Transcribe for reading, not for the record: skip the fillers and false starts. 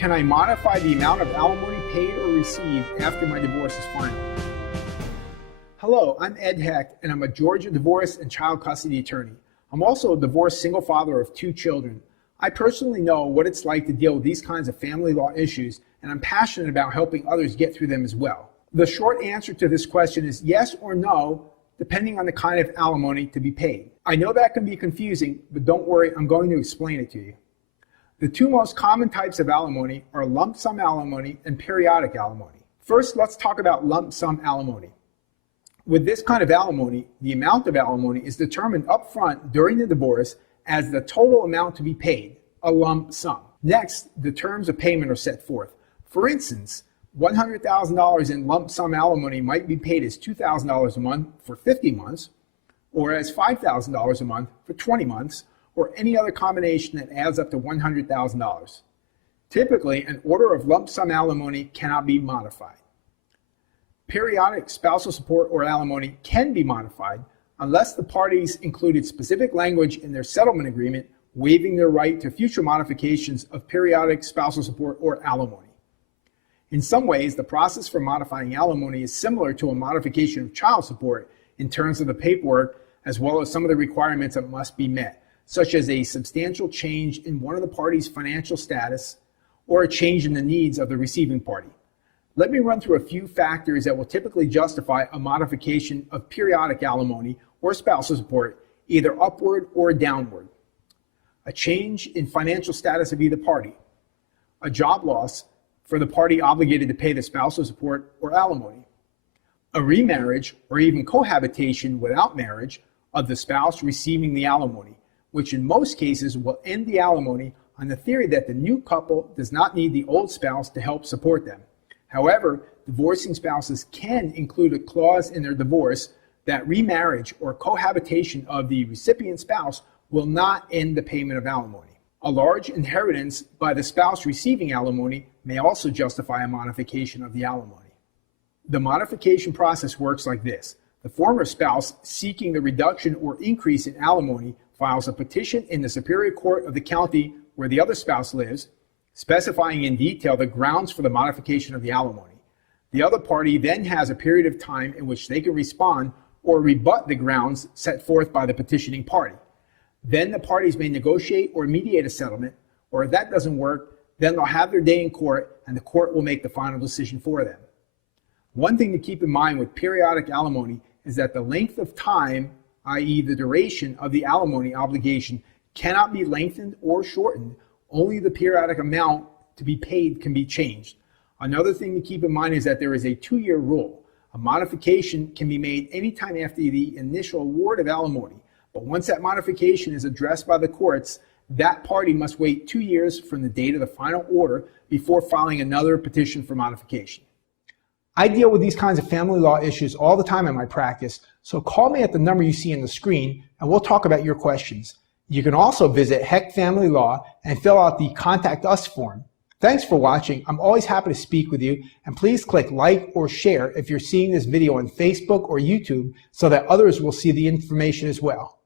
Can I modify the amount of alimony paid or received after my divorce is final? Hello, I'm Ed Hecht, and I'm a Georgia divorce and child custody attorney. I'm also a divorced single father of 2 children. I personally know what it's like to deal with these kinds of family law issues, and I'm passionate about helping others get through them as well. The short answer to this question is yes or no, depending on the kind of alimony to be paid. I know that can be confusing, but don't worry, I'm going to explain it to you. The 2 most common types of alimony are lump sum alimony and periodic alimony. First, let's talk about lump sum alimony. With this kind of alimony, the amount of alimony is determined up front during the divorce as the total amount to be paid, a lump sum. Next, the terms of payment are set forth. For instance, $100,000 in lump sum alimony might be paid as $2,000 a month for 50 months, or as $5,000 a month for 20 months, or any other combination that adds up to $100,000. Typically, an order of lump sum alimony cannot be modified. Periodic spousal support or alimony can be modified unless the parties included specific language in their settlement agreement waiving their right to future modifications of periodic spousal support or alimony. In some ways, the process for modifying alimony is similar to a modification of child support in terms of the paperwork as well as some of the requirements that must be met, such as a substantial change in one of the parties' financial status or a change in the needs of the receiving party. Let me run through a few factors that will typically justify a modification of periodic alimony or spousal support, either upward or downward. A change in financial status of either party. A job loss for the party obligated to pay the spousal support or alimony. A remarriage or even cohabitation without marriage of the spouse receiving the alimony, which in most cases will end the alimony on the theory that the new couple does not need the old spouse to help support them. However, divorcing spouses can include a clause in their divorce that remarriage or cohabitation of the recipient spouse will not end the payment of alimony. A large inheritance by the spouse receiving alimony may also justify a modification of the alimony. The modification process works like this. The former spouse seeking the reduction or increase in alimony files a petition in the Superior Court of the county where the other spouse lives, specifying in detail the grounds for the modification of the alimony. The other party then has a period of time in which they can respond or rebut the grounds set forth by the petitioning party. Then the parties may negotiate or mediate a settlement, or if that doesn't work, then they'll have their day in court and the court will make the final decision for them. One thing to keep in mind with periodic alimony is that the length of time, i.e. the duration of the alimony obligation, cannot be lengthened or shortened. Only the periodic amount to be paid can be changed. Another thing to keep in mind is that there is a 2-year rule. A modification can be made anytime after the initial award of alimony, but once that modification is addressed by the courts, that party must wait 2 years from the date of the final order before filing another petition for modification. I deal with these kinds of family law issues all the time in my practice, so call me at the number you see on the screen and we'll talk about your questions. You can also visit Hecht Family Law and fill out the Contact Us form. Thanks for watching. I'm always happy to speak with you, and please click like or share if you're seeing this video on Facebook or YouTube so that others will see the information as well.